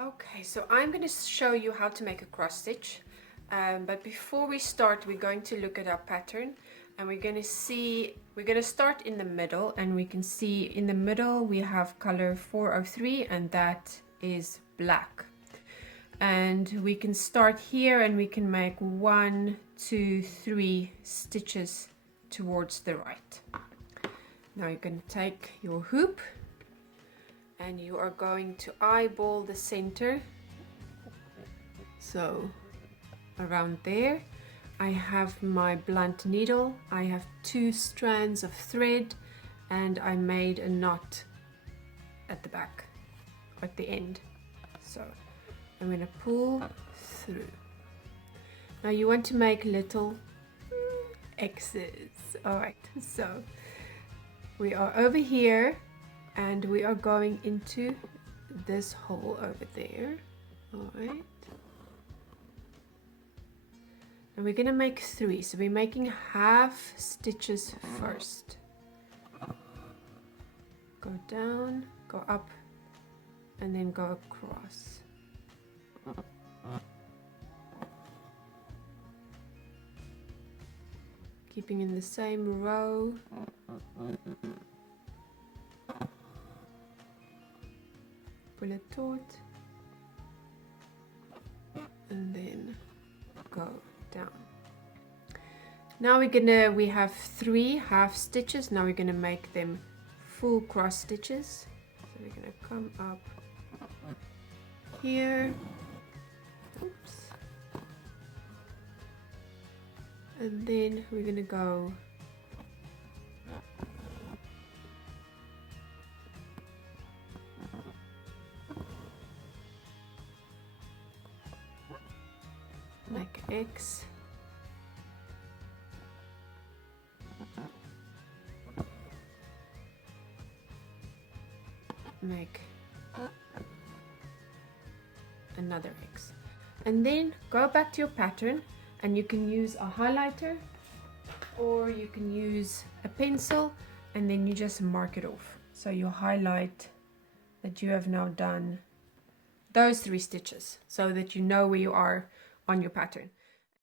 Okay, so I'm going to show you how to make a cross stitch, but before we start we're going to look at our pattern, and we're going to start in the middle, and we can see in the middle we have color 403, and that is black. And we can start here and we can make 1, 2, 3 stitches towards the right. Now you're going to take your hoop and you are going to eyeball the center. So around there I have my blunt needle, I have 2 strands of thread, and I made a knot at the back, at the end. So I'm going to pull through. Now you want to make little X's. Alright, so we are over here and we are going into this hole over there. Alright. And we're going to make 3. So we're making half stitches first. Go down, go up, and then go across. Keeping in the same row. Pull it taut, and then go down. Now we have 3 half stitches. Now we're gonna make them full cross stitches. So we're gonna come up here. Oops. And then we're gonna go like X. Make another X. And then go back to your pattern, and you can use a highlighter or you can use a pencil, and then you just mark it off. So you highlight that you have now done those 3 stitches so that you know where you are on your pattern.